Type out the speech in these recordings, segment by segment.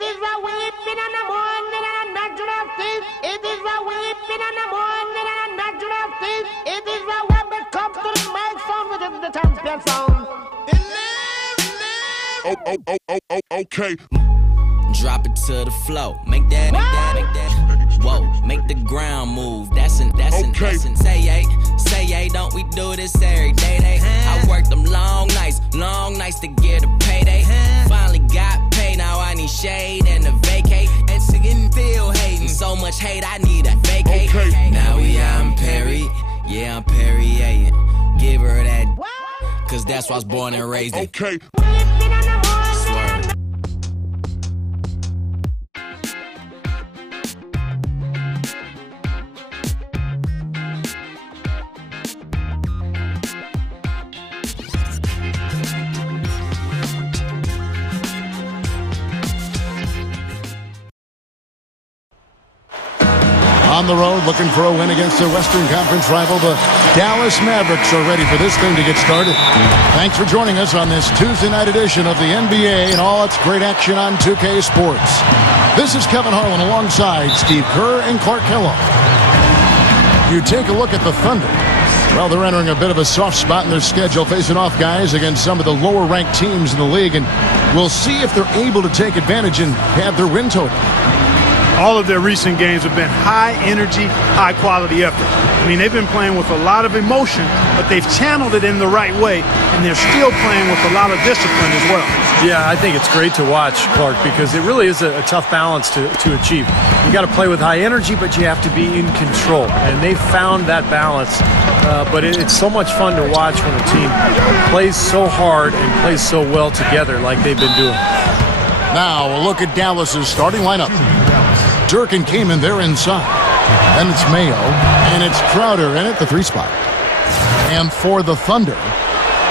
It is a weeping and a mourning and a natural thing. It is a weeping and a mourning and a natural thing. It is a when we come to the microphone with the champion sound. Okay. Drop it to the floor. Make that. Whoa, make the ground move. That's an. Say yay, don't we do this every day? I worked them long nights to get a payday. Finally got paid, now I need shade and a vacate. And sitting still hating, so much hate I need a vacate. Okay. Now we out in Perry, yeah I'm Perrier. Give her that, cause that's why I was born and raised in. Okay. Swerve. On the road, looking for a win against their Western Conference rival, the Dallas Mavericks are ready for this thing to get started. Thanks for joining us on this Tuesday night edition of the NBA and all its great action on 2K Sports. This is Kevin Harlan alongside Steve Kerr and Clark Kellogg. You take a look at the Thunder. Well, they're entering a bit of a soft spot in their schedule, facing off guys against some of the lower-ranked teams in the league, and we'll see if they're able to take advantage and have their win total. All of their recent games have been high-energy, high-quality effort. I mean, they've been playing with a lot of emotion, but they've channeled it in the right way, and they're still playing with a lot of discipline as well. Yeah, I think it's great to watch, Clark, because it really is a tough balance to achieve. You got to play with high energy, but you have to be in control, and they've found that balance. But it's so much fun to watch when a team plays so hard and plays so well together like they've been doing. Now, a look at Dallas's starting lineup. Dirk and Kaman, they're inside. Then it's Mayo, and it's Crowder in at the 3 spot. And for the Thunder,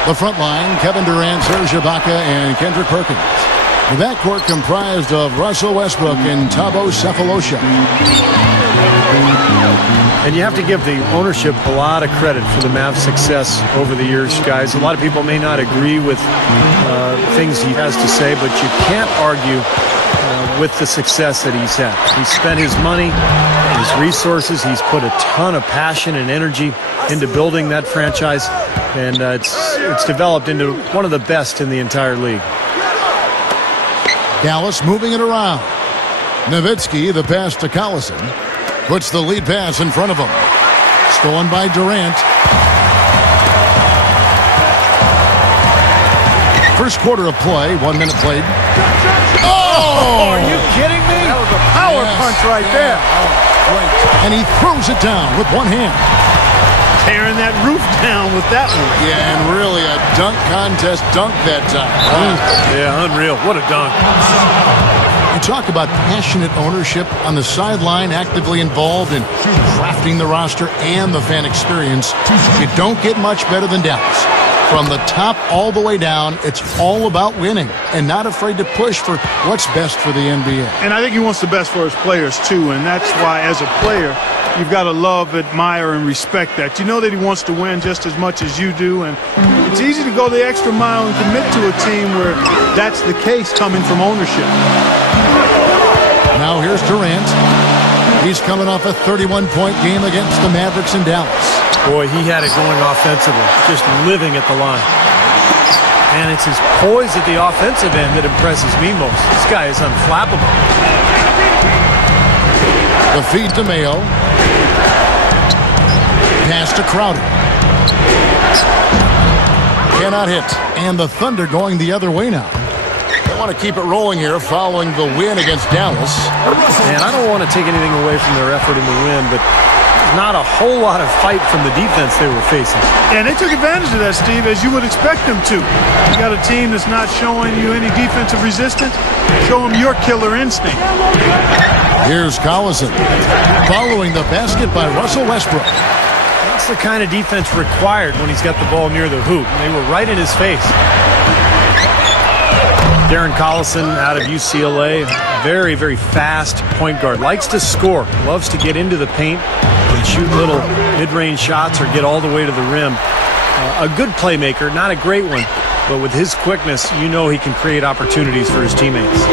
the front line, Kevin Durant, Serge Ibaka, and Kendrick Perkins. The backcourt comprised of Russell Westbrook and Thabo Sefolosha. And you have to give the ownership a lot of credit for the Mavs' success over the years, guys. A lot of people may not agree with things he has to say, but you can't argue with the success that he's had. He's spent his money, his resources. He's put a ton of passion and energy into building that franchise, and it's developed into one of the best in the entire league. Dallas moving it around. Nowitzki, the pass to Collison, puts the lead pass in front of him. Stolen by Durant. First quarter of play, 1 minute played. Oh, are you kidding me? That was a power punch right there. Oh, great. And he throws it down with one hand. Tearing that roof down with that one. Yeah, and really a dunk contest dunk that time. Yeah, unreal. What a dunk. You talk about passionate ownership on the sideline, actively involved in crafting the roster and the fan experience. You don't get much better than Dallas. From the top all the way down, it's all about winning and not afraid to push for what's best for the NBA. And I think he wants the best for his players, too, and that's why, as a player, you've got to love, admire, and respect that. You know that he wants to win just as much as you do, and it's easy to go the extra mile and commit to a team where that's the case coming from ownership. Now here's Durant. He's coming off a 31-point game against the Mavericks in Dallas. Boy, he had it going offensively, just living at the line. And it's his poise at the offensive end that impresses me most. This guy is unflappable. The feed to Mayo. Pass to Crowder. Cannot hit. And the Thunder going the other way now. They want to keep it rolling here following the win against Dallas. And I don't want to take anything away from their effort in the win, but not a whole lot of fight from the defense they were facing. And they took advantage of that, Steve, as you would expect them to. You got a team that's not showing you any defensive resistance. Show them your killer instinct. Here's Collison following the basket by Russell Westbrook. That's the kind of defense required when he's got the ball near the hoop. They were right in his face. Darren Collison out of UCLA, very, very fast point guard. Likes to score, loves to get into the paint and shoot little mid-range shots or get all the way to the rim. A good playmaker, not a great one, but with his quickness, you know he can create opportunities for his teammates.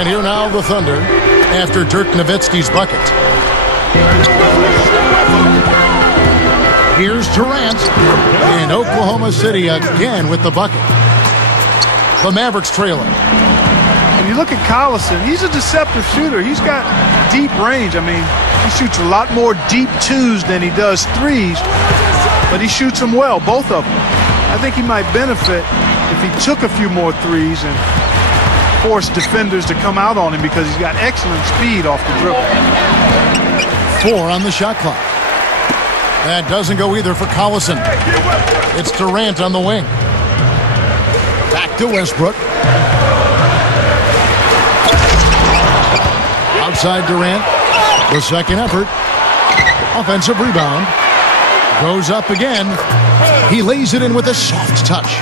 And here now the Thunder after Dirk Nowitzki's bucket. Here's Durant. And Oklahoma City again with the bucket. The Mavericks trailing. When you look at Collison, he's a deceptive shooter. He's got deep range. I mean, he shoots a lot more deep twos than he does threes, but he shoots them well, both of them. I think he might benefit if he took a few more threes and forced defenders to come out on him because he's got excellent speed off the dribble. 4 on the shot clock. That doesn't go either for Collison. It's Durant on the wing. Back to Westbrook. Outside Durant. The second effort. Offensive rebound. Goes up again. He lays it in with a soft touch.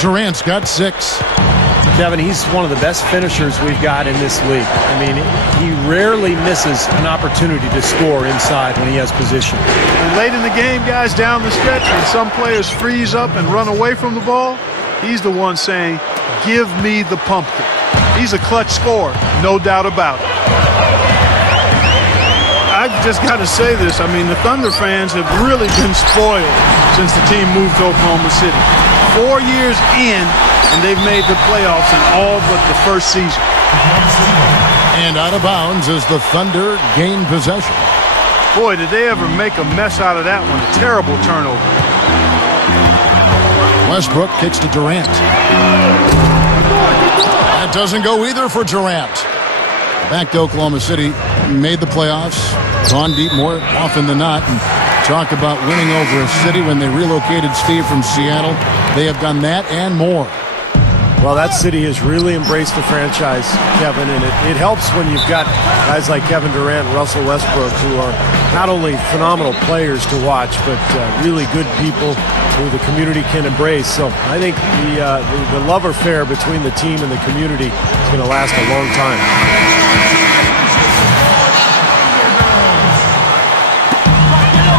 Durant's got 6. Kevin, he's one of the best finishers we've got in this league. I mean, he rarely misses an opportunity to score inside when he has position. And late in the game, guys, down the stretch, when some players freeze up and run away from the ball, he's the one saying, "Give me the pumpkin." He's a clutch scorer, no doubt about it. I've just got to say this. I mean, the Thunder fans have really been spoiled since the team moved to Oklahoma City. 4 years in, and they've made the playoffs in all but the first season. And out of bounds as the Thunder gain possession. Boy, did they ever make a mess out of that one. A terrible turnover. Westbrook kicks to Durant. That doesn't go either for Durant. Back to Oklahoma City. Made the playoffs. Gone deep more often than not. And talk about winning over a city when they relocated Steve from Seattle. They have done that and more. Well, that city has really embraced the franchise, Kevin, and it helps when you've got guys like Kevin Durant and Russell Westbrook who are not only phenomenal players to watch, but really good people who the community can embrace. So I think the love affair between the team and the community is going to last a long time.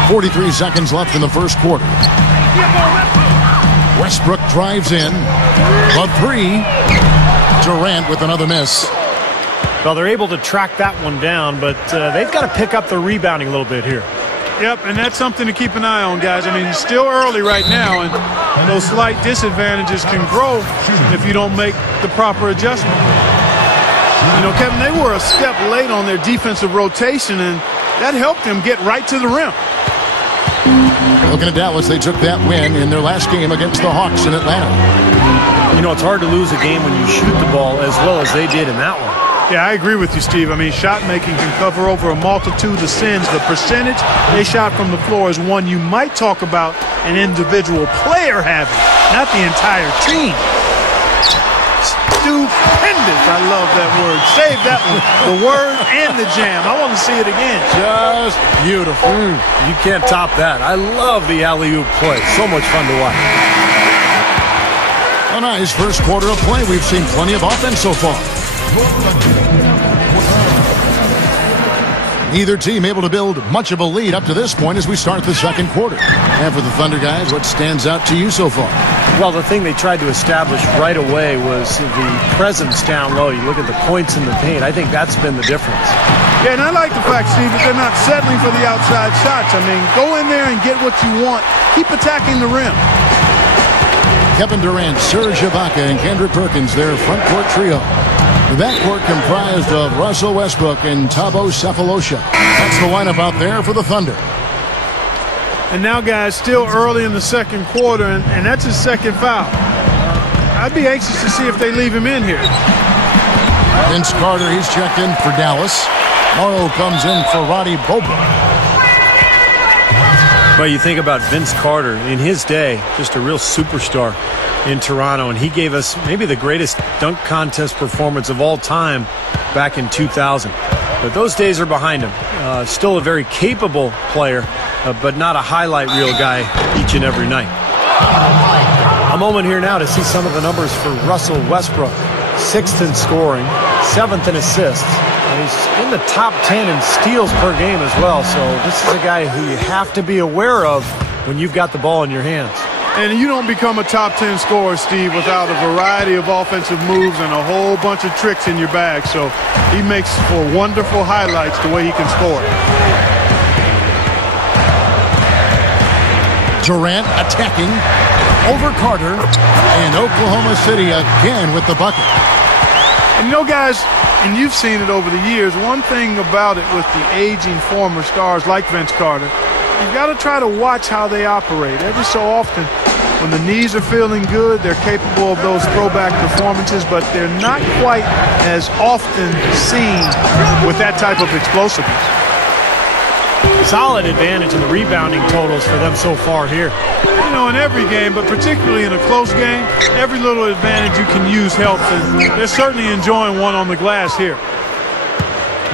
.43 seconds left in the first quarter. Westbrook drives in. The 3. Durant with another miss. Well, they're able to track that one down, but they've got to pick up the rebounding a little bit here. Yep, and that's something to keep an eye on, guys. I mean, it's still early right now, and those slight disadvantages can grow if you don't make the proper adjustment. You know, Kevin, they were a step late on their defensive rotation, and that helped them get right to the rim. Looking at Dallas, they took that win in their last game against the Hawks in Atlanta. You know, it's hard to lose a game when you shoot the ball as well as they did in that one. Yeah, I agree with you, Steve. I mean, shot making can cover over a multitude of sins. The percentage they shot from the floor is one you might talk about an individual player having, not the entire team. Stupendous. I love that word. Save that one. The word and the jam. I want to see it again. Just beautiful. You can't top that. I love the alley-oop play. So much fun to watch. A nice first quarter of play. We've seen plenty of offense so far. Neither team able to build much of a lead up to this point as we start the second quarter. And for the Thunder guys, what stands out to you so far? Well, the thing they tried to establish right away was the presence down low. You look at the points in the paint. I think that's been the difference. Yeah, and I like the fact, Steve, that they're not settling for the outside shots. I mean, go in there and get what you want. Keep attacking the rim. Kevin Durant, Serge Ibaka, and Kendrick Perkins, their front court trio. The backcourt comprised of Russell Westbrook and Thabo Sefolosha. That's the lineup out there for the Thunder. And now, guys, still early in the second quarter, and that's his second foul. I'd be anxious to see if they leave him in here. Vince Carter, he's checked in for Dallas. Morrow comes in for Roddy Bobo. Well, you think about Vince Carter in his day, just a real superstar in Toronto, and he gave us maybe the greatest dunk contest performance of all time back in 2000. But those days are behind him. Still a very capable player, but not a highlight reel guy each and every night. A moment here now to see some of the numbers for Russell Westbrook. 6th in scoring, 7th in assists. And he's in the top 10 in steals per game as well. So this is a guy who you have to be aware of when you've got the ball in your hands. And you don't become a top 10 scorer, Steve, without a variety of offensive moves and a whole bunch of tricks in your bag. So he makes for wonderful highlights the way he can score. Durant attacking over Carter, and Oklahoma City again with the bucket. And you know, guys, and you've seen it over the years, one thing about it with the aging former stars like Vince Carter, you've got to try to watch how they operate. Every so often, when the knees are feeling good, they're capable of those throwback performances, but they're not quite as often seen with that type of explosiveness. Solid advantage in the rebounding totals for them so far here. You know, in every game, but particularly in a close game, every little advantage you can use helps, and they're certainly enjoying one on the glass here.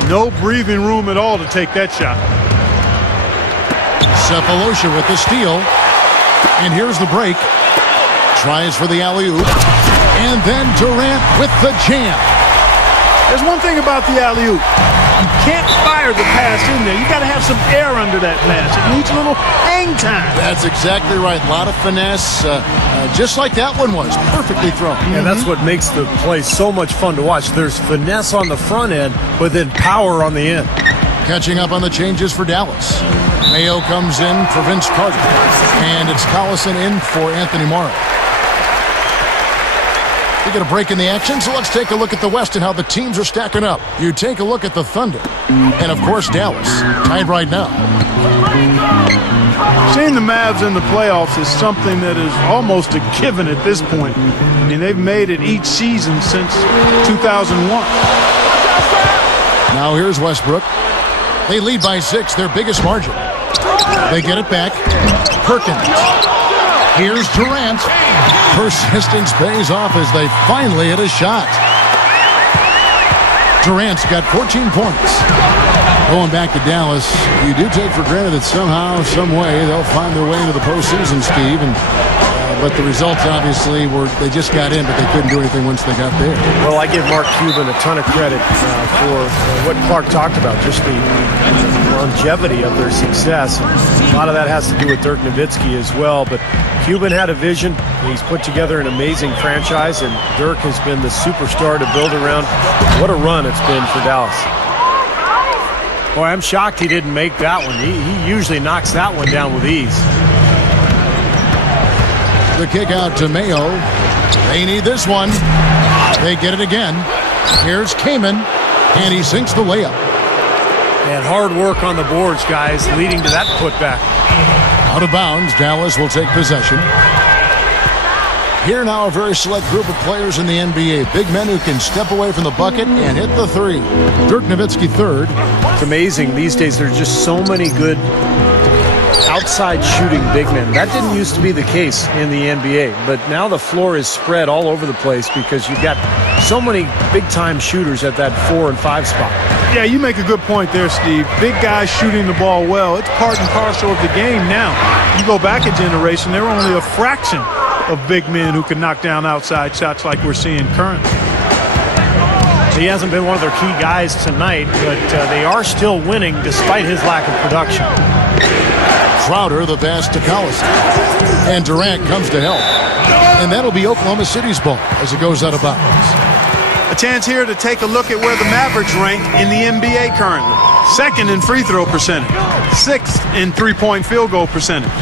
No breathing room at all to take that shot. Cephalosha with the steal. And here's the break. Tries for the alley-oop. And then Durant with the jam. There's one thing about the alley-oop. You can't fire the pass in there. You got to have some air under that pass. It needs a little hang time. That's exactly right. A lot of finesse, just like that one was. Perfectly thrown. And that's what makes the play so much fun to watch. There's finesse on the front end, but then power on the end. Catching up on the changes for Dallas. Mayo comes in for Vince Carter. And it's Collison in for Anthony Morrow. We get a break in the action, so let's take a look at the West and how the teams are stacking up. You take a look at the Thunder. And, of course, Dallas, tied right now. Seeing the Mavs in the playoffs is something that is almost a given at this point. I mean, they've made it each season since 2001. Now here's Westbrook. They lead by 6, their biggest margin. They get it back. Perkins. Here's Durant. Persistence pays off as they finally hit a shot. Durant's got 14 points. Going back to Dallas, you do take for granted that somehow, some way, they'll find their way into the postseason, Steve. But the results, obviously, were they just got in, but they couldn't do anything once they got there. Well, I give Mark Cuban a ton of credit for what Clark talked about, just the longevity of their success. A lot of that has to do with Dirk Nowitzki as well, but Cuban had a vision. He's put together an amazing franchise, and Dirk has been the superstar to build around. What a run it's been for Dallas. Boy, I'm shocked he didn't make that one. He usually knocks that one down with ease. The kick out to Mayo. They need this one. They get it again. Here's Kaman, and he sinks the layup. And hard work on the boards, guys, leading to that putback. Out of bounds, Dallas will take possession. Here now a very select group of players in the NBA. Big men who can step away from the bucket and hit the three. Dirk Nowitzki third. It's amazing these days. There's just so many good outside shooting big men. That didn't used to be the case in the NBA, but now the floor is spread all over the place because you've got so many big-time shooters at that 4 and 5 spot. Yeah, you make a good point there, Steve. Big guys shooting the ball well. It's part and parcel of the game now. You go back a generation, there were only a fraction of big men who can knock down outside shots like we're seeing currently. He hasn't been one of their key guys tonight, but they are still winning despite his lack of production. Crowder, the pass to Collison. And Durant comes to help. And that'll be Oklahoma City's ball as it goes out of bounds. A chance here to take a look at where the Mavericks rank in the NBA currently. 2nd in free throw percentage. 6th in three-point field goal percentage.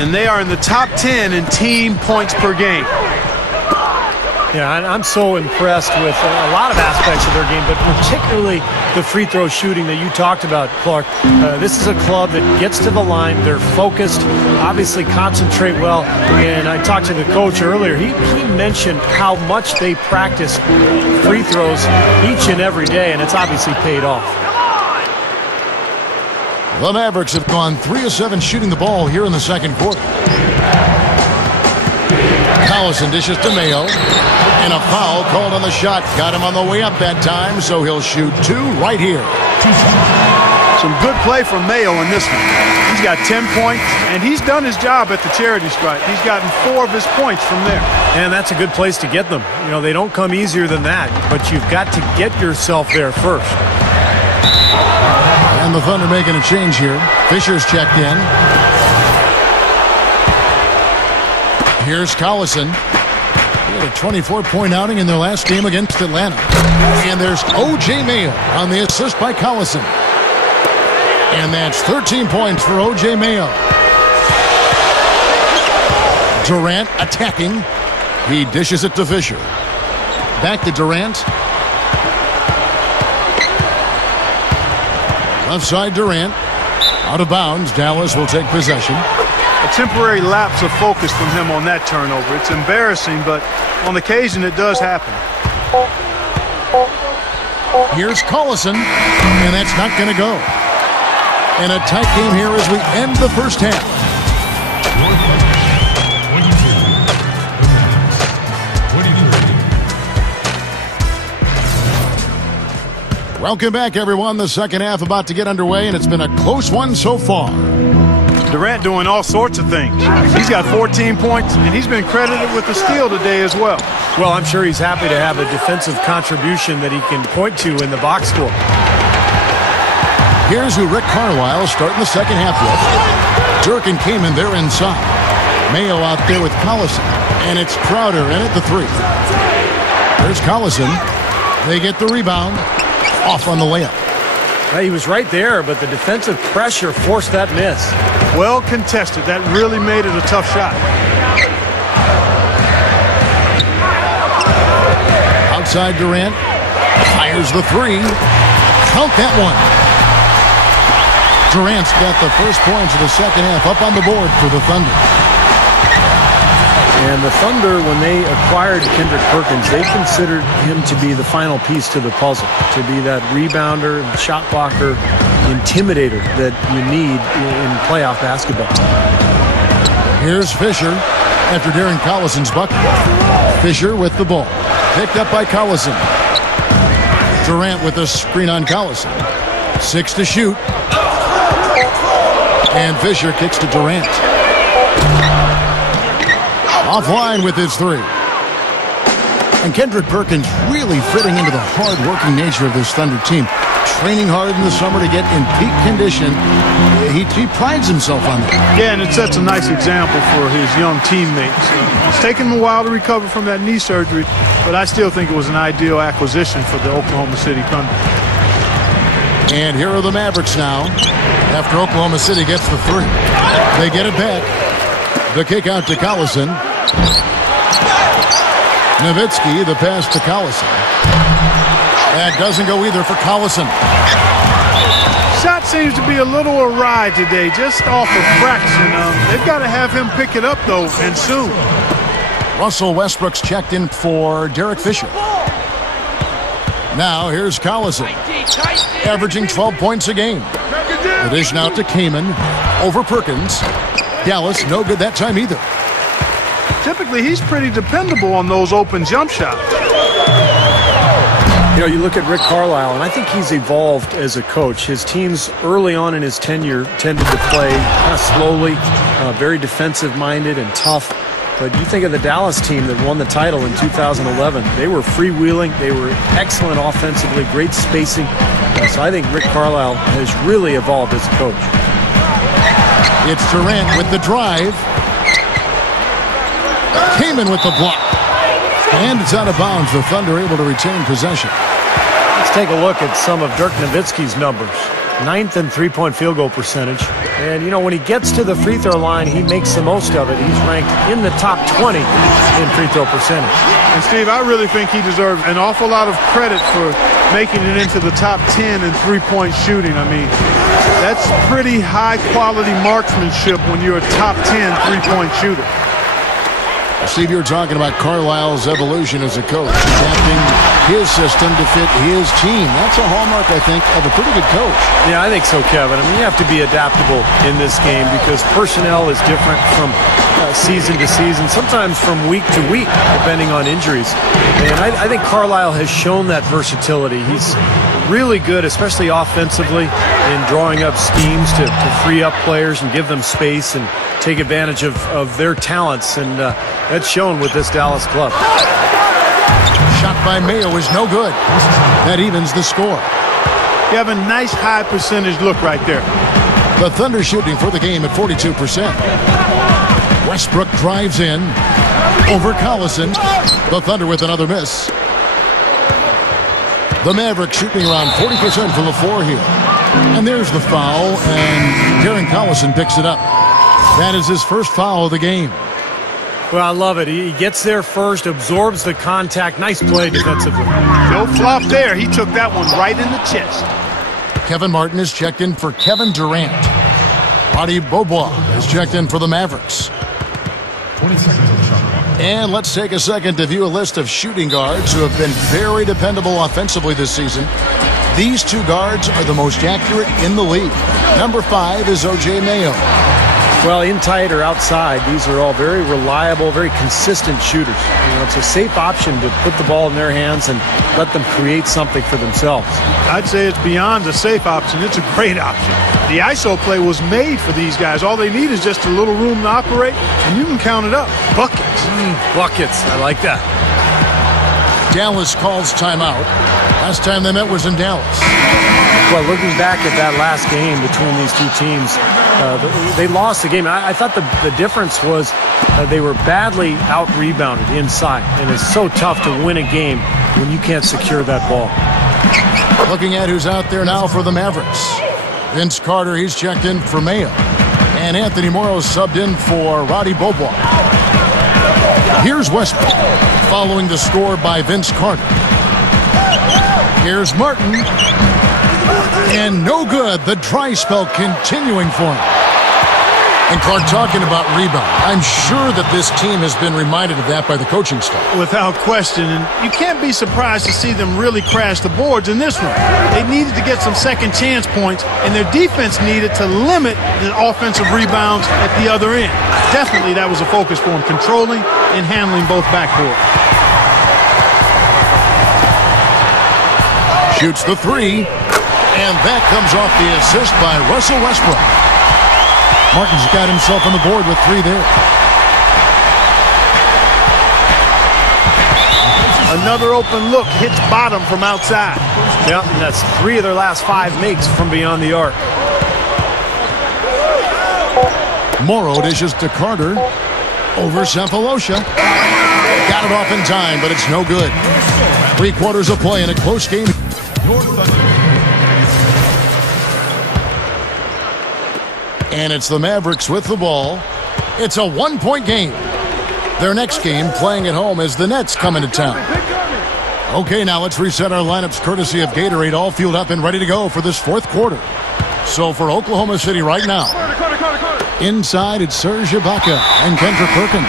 And they are in the top 10 in team points per game. Yeah, I'm so impressed with a lot of aspects of their game, but particularly the free throw shooting that you talked about, Clark. This is a club that gets to the line. They're focused, obviously concentrate well. And I talked to the coach earlier. He mentioned how much they practice free throws each and every day, and it's obviously paid off. The Mavericks have gone 3 of 7 shooting the ball here in the second quarter. Collison dishes to Mayo. And a foul called on the shot. Got him on the way up that time, so he'll shoot 2 right here. Some good play from Mayo in this one. He's got 10 points, and he's done his job at the charity stripe. He's gotten 4 of his points from there. And that's a good place to get them. You know, they don't come easier than that, but you've got to get yourself there first. And the Thunder making a change here. Fisher's checked in. Here's Collison. He had a 24-point outing in their last game against Atlanta. And there's O.J. Mayo on the assist by Collison. And that's 13 points for O.J. Mayo. Durant attacking. He dishes it to Fisher. Back to Durant. Left side Durant. Out of bounds. Dallas will take possession. A temporary lapse of focus from him on that turnover. It's embarrassing, but on occasion it does happen. Here's Collison, and that's not going to go. And a tight game here as we end the first half. Welcome back, everyone. The second half about to get underway, and it's been a close one so far. Durant doing all sorts of things. He's got 14 points, and he's been credited with the steal today as well. Well, I'm sure he's happy to have a defensive contribution that he can point to in the box score. Here's who Rick Carlisle starting the second half with. Dirk and Kaman there inside. Mayo out there with Collison. And it's Crowder in at the three. There's Collison. They get the rebound. Off on the layup. He was right there, but the defensive pressure forced that miss. Well contested. That really made it a tough shot. Outside Durant. Fires the three. Count that one. Durant's got the first points of the second half up on the board for the Thunder. And the Thunder, when they acquired Kendrick Perkins, they considered him to be the final piece to the puzzle, to be that rebounder, shot blocker, intimidator that you need in playoff basketball. Here's Fisher after Darren Collison's bucket. Fisher with the ball. Picked up by Collison. Durant with a screen on Collison. 6 to shoot. And Fisher kicks to Durant. Offline with his three. And Kendrick Perkins really fitting into the hard-working nature of this Thunder team. Training hard in the summer to get in peak condition. He prides himself on that. Yeah, and it sets a nice example for his young teammates. It's taken him a while to recover from that knee surgery, but I still think it was an ideal acquisition for the Oklahoma City Thunder. And here are the Mavericks now. After Oklahoma City gets the three. They get it back. The kick out to Collison. Nowitzki, the pass to Collison. That doesn't go either for Collison. Shot seems to be a little awry today, just off a fraction. They've got to have him pick it up, though, and soon. Russell Westbrook's checked in for Derek Fisher. Now here's Collison, averaging 12 points a game. The dish now to Kaman, over Perkins. Dallas, no good that time either. Typically, he's pretty dependable on those open jump shots. You know, you look at Rick Carlisle, and I think he's evolved as a coach. His teams early on in his tenure tended to play kind of slowly, very defensive-minded and tough. But you think of the Dallas team that won the title in 2011. They were freewheeling. They were excellent offensively, great spacing. So I think Rick Carlisle has really evolved as a coach. It's Durant with the drive. Kaman with the block. And it's out of bounds. The Thunder able to retain possession. Let's take a look at some of Dirk Nowitzki's numbers. 9th in three-point field goal percentage. And, you know, when he gets to the free throw line, he makes the most of it. He's ranked in the top 20 in free throw percentage. And, Steve, I really think he deserves an awful lot of credit for making it into the top 10 in three-point shooting. I mean, that's pretty high-quality marksmanship when you're a top 10 three-point shooter. Steve, you were talking about Carlisle's evolution as a coach, adapting his system to fit his team. That's a hallmark, I think, of a pretty good coach. Yeah, I think so, Kevin. I mean, you have to be adaptable in this game because personnel is different from season to season, sometimes from week to week, depending on injuries. And I think Carlisle has shown that versatility. He's really good, especially offensively, in drawing up schemes to free up players and give them space and take advantage of their talents, and that's shown with this Dallas club. Shot by Mayo is no good. That evens the score. You have a nice high percentage look right there. The Thunder shooting for the game at 42%. Westbrook drives in over Collison. The Thunder with another miss. The Mavericks shooting around 40% from the floor here. And there's the foul, and Darren Collison picks it up. That is his first foul of the game. Well, I love it. He gets there first, absorbs the contact. Nice play defensively. No flop there. He took that one right in the chest. Kevin Martin is checked in for Kevin Durant. Roddy Beaubois is checked in for the Mavericks. 20 seconds on the shot clock. And let's take a second to view a list of shooting guards who have been very dependable offensively this season. These two guards are the most accurate in the league. Number 5 is O.J. Mayo. Well, in tight or outside, these are all very reliable, very consistent shooters. You know, it's a safe option to put the ball in their hands and let them create something for themselves. I'd say it's beyond a safe option. It's a great option. The ISO play was made for these guys. All they need is just a little room to operate, and you can count it up. Buckets. Buckets. I like that. Dallas calls timeout. Last time they met was in Dallas. Well, looking back at that last game between these two teams, they lost the game. I thought the difference was they were badly out-rebounded inside, and it's so tough to win a game when you can't secure that ball. Looking at who's out there now for the Mavericks. Vince Carter, he's checked in for Mayo. And Anthony Morrow subbed in for Roddy Beaubois. Here's Westbrook, following the score by Vince Carter. Here's Martin. And no good. The dry spell continuing for him. And Clark, talking about rebound, I'm sure that this team has been reminded of that by the coaching staff. Without question, and you can't be surprised to see them really crash the boards in this one. They needed to get some second chance points, and their defense needed to limit the offensive rebounds at the other end. Definitely that was a focus for them, controlling and handling both backcourt. Shoots the three, and that comes off the assist by Russell Westbrook. Martin's got himself on the board with 3 there. Another open look, hits bottom from outside. Yeah, and that's 3 of their last 5 makes from beyond the arc. Morrow dishes to Carter. Over Samphilosha. Got it off in time, but it's no good. 3 quarters of play in a close game. And it's the Mavericks with the ball. It's a 1-point game. Their next game, playing at home, as the Nets come into town. Okay, now let's reset our lineups courtesy of Gatorade, all fueled up and ready to go for this 4th quarter. So for Oklahoma City right now, inside it's Serge Ibaka and Kendrick Perkins.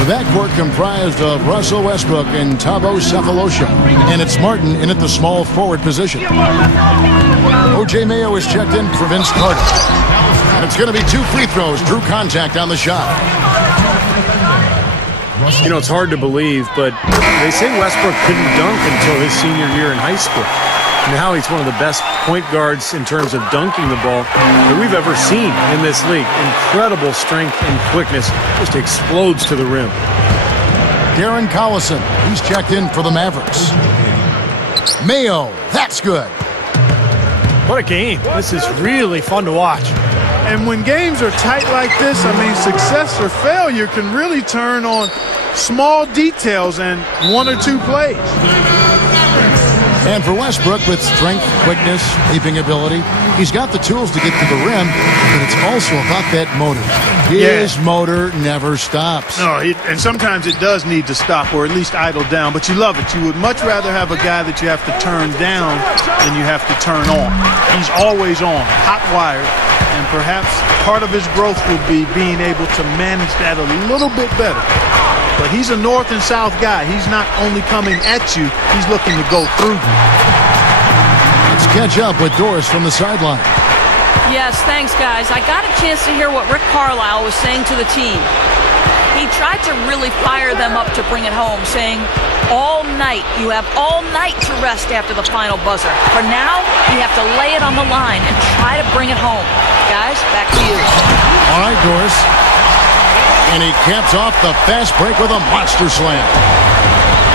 The backcourt comprised of Russell Westbrook and Thabo Sefolosha. And it's Martin in at the small forward position. O.J. Mayo is checked in for Vince Carter. And it's going to be 2 free throws. Drew contact on the shot. You know, it's hard to believe, but they say Westbrook couldn't dunk until his senior year in high school. Now he's one of the best point guards in terms of dunking the ball that we've ever seen in this league. Incredible strength and quickness. Just explodes to the rim. Darren Collison, he's checked in for the Mavericks. Mayo, that's good. What a game. This is really fun to watch. And when games are tight like this, I mean, success or failure can really turn on small details and 1 or 2 plays. And for Westbrook, with strength, quickness, leaping ability, he's got the tools to get to the rim, but it's also about that motor. His motor never stops. No, and sometimes it does need to stop or at least idle down, but you love it. You would much rather have a guy that you have to turn down than you have to turn on. He's always on, hot-wired, and perhaps part of his growth will be being able to manage that a little bit better. But he's a north and south guy. He's not only coming at you, he's looking to go through you. Let's catch up with Doris from the sideline. Yes, thanks, guys. I got a chance to hear what Rick Carlisle was saying to the team. He tried to really fire them up to bring it home, saying, all night, you have all night to rest after the final buzzer. For now, you have to lay it on the line and try to bring it home. Guys, back to you. All right, Doris. And he caps off the fast break with a monster slam.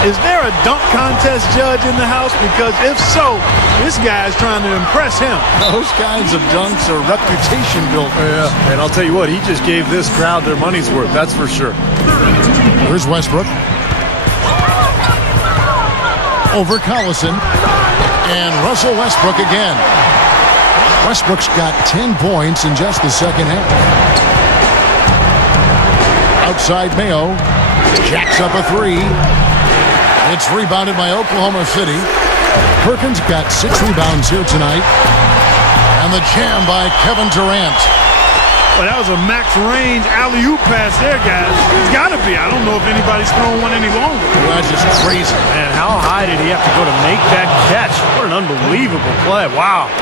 Is there a dunk contest judge in the house? Because if so, this guy is trying to impress him. Those kinds of dunks are reputation builders. Yeah, and I'll tell you what, he just gave this crowd their money's worth, that's for sure. Here's Westbrook. Over Collison. And Russell Westbrook again. Westbrook's got 10 points in just the second half. Outside Mayo. Jacks up a three. It's rebounded by Oklahoma City. Perkins got 6 rebounds here tonight. And the jam by Kevin Durant. Well, that was a max range alley-oop pass there, guys. It's got to be. I don't know if anybody's throwing one any longer. Well, that's just crazy. Man, how high did he have to go to make that catch? What an unbelievable play. Wow.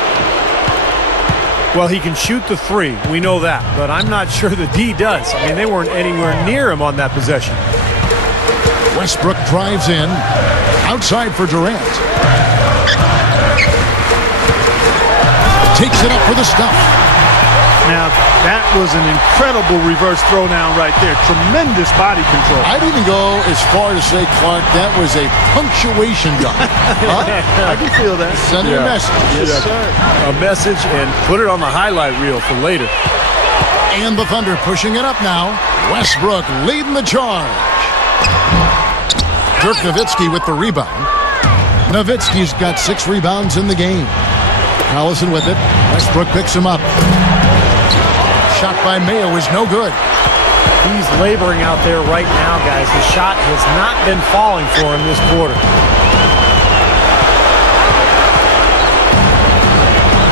Well, he can shoot the three. We know that. But I'm not sure the D does. I mean, they weren't anywhere near him on that possession. Westbrook drives in. Outside for Durant. Takes it up for the stop. Now, that was an incredible reverse throwdown right there. Tremendous body control. I'd even go as far to say, Clark, that was a punctuation dunk. Huh? I can feel that. Sending a message. Yes, sir. A message and put it on the highlight reel for later. And the Thunder pushing it up now. Westbrook leading the charge. Dirk Nowitzki with the rebound. Nowitzki's got 6 rebounds in the game. Collison with it. Westbrook picks him up. Shot by Mayo is no good. He's laboring out there right now, guys. The shot has not been falling for him this quarter.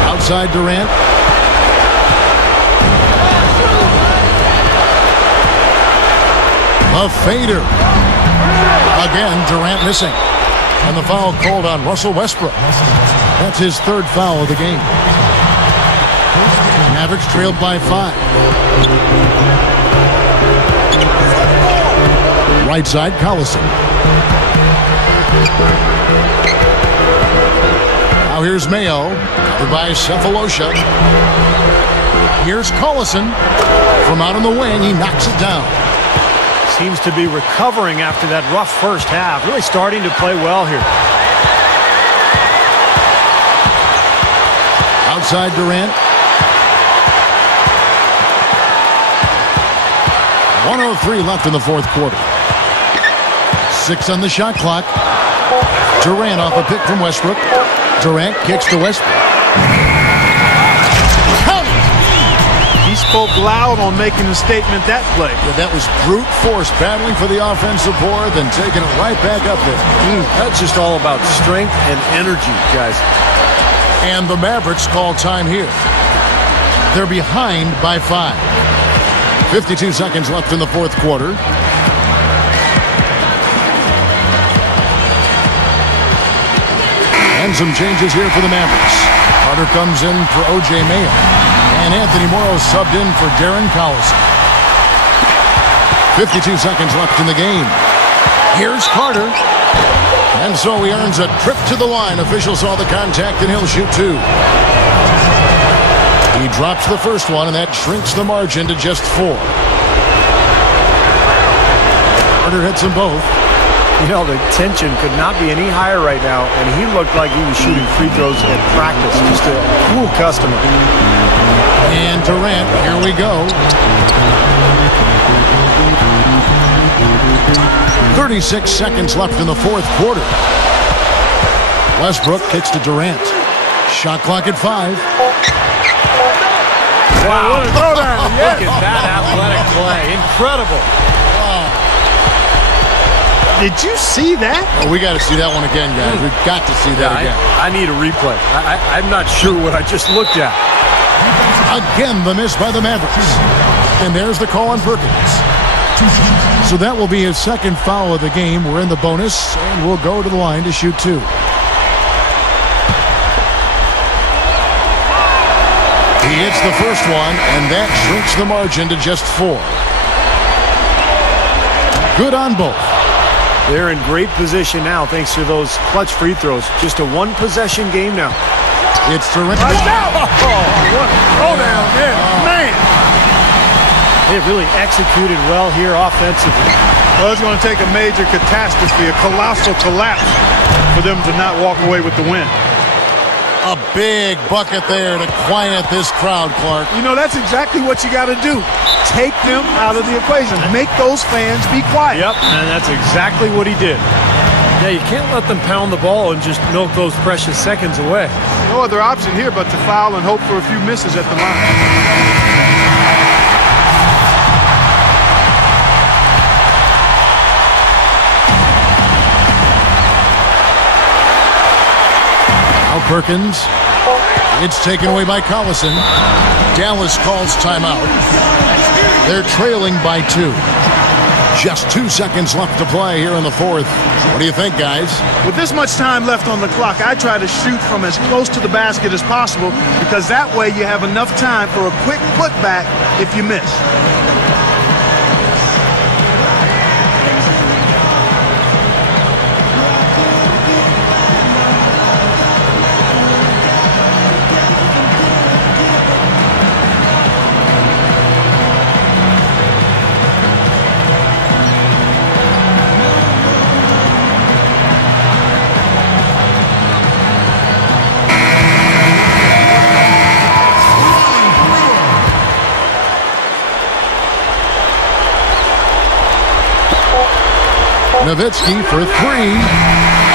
Outside Durant. A fader. Again, Durant missing. And the foul called on Russell Westbrook. That's his 3rd foul of the game. Mavericks trailed by 5. Right side, Collison. Now here's Mayo, covered by Cephalosha. Here's Collison. From out on the wing, he knocks it down. Seems to be recovering after that rough first half. Really starting to play well here. Outside Durant. 1:03 left in the 4th quarter. 6 on the shot clock. Durant off a pick from Westbrook. Durant kicks to Westbrook. Count it! He spoke loud on making a statement that play. Yeah, that was brute force battling for the offensive board, then taking it right back up there. That's just all about strength and energy, guys. And the Mavericks call time here. They're behind by 5. 52 seconds left in the 4th quarter. And some changes here for the Mavericks. Carter comes in for O.J. Mayo. And Anthony Morrow subbed in for Darren Collison. 52 seconds left in the game. Here's Carter. And so he earns a trip to the line. Officials saw the contact and he'll shoot 2. He drops the first one, and that shrinks the margin to just 4. Carter hits them both. You know, the tension could not be any higher right now, and he looked like he was shooting free throws at practice. Just a cool customer. And Durant, here we go. 36 seconds left in the 4th quarter. Westbrook kicks to Durant. Shot clock at 5. Wow, what a throwdown. Look at that athletic play. Incredible. Did you see that? Oh, we got to see that one again, guys. We've got to see that again. I need a replay. I'm not sure what I just looked at. Again, the miss by the Mavericks. And there's the call on Perkins. So that will be his 2nd foul of the game. We're in the bonus, and we'll go to the line to shoot 2. He hits the first one, and that shrinks the margin to just 4. Good on both. They're in great position now thanks to those clutch free throws. Just a 1-possession game now. It's Durant. What a throwdown there. Man! They really executed well here offensively. Well, it's going to take a major catastrophe, a colossal collapse for them to not walk away with the win. A big bucket there to quiet this crowd, Clark. You know, that's exactly what you got to do. Take them out of the equation. Make those fans be quiet. Yep, and that's exactly what he did. Yeah, you can't let them pound the ball and just milk those precious seconds away. No other option here but to foul and hope for a few misses at the line. Perkins. It's taken away by Collison. Dallas calls timeout. They're trailing by 2. Just 2 seconds left to play here in the fourth. What do you think, guys? With this much time left on the clock, I try to shoot from as close to the basket as possible because that way you have enough time for a quick putback if you miss. Nowitzki for 3.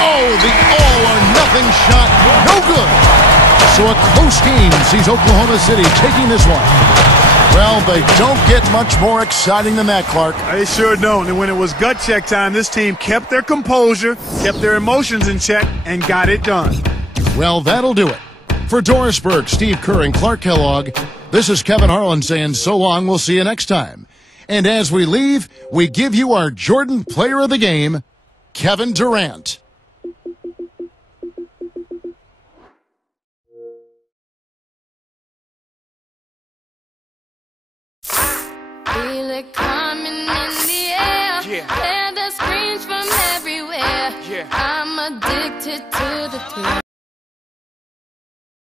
Oh, the all-or-nothing shot. No good. So a close game sees Oklahoma City taking this one. Well, they don't get much more exciting than that, Clark. They sure don't. And when it was gut check time, this team kept their composure, kept their emotions in check, and got it done. Well, that'll do it. For Doris Burke, Steve Kerr, and Clark Kellogg, this is Kevin Harlan saying so long. We'll see you next time. And as we leave, we give you our Jordan Player of the Game, Kevin Durant. Feel it coming in the air. Hear the screams from everywhere. I'm addicted to the thrill.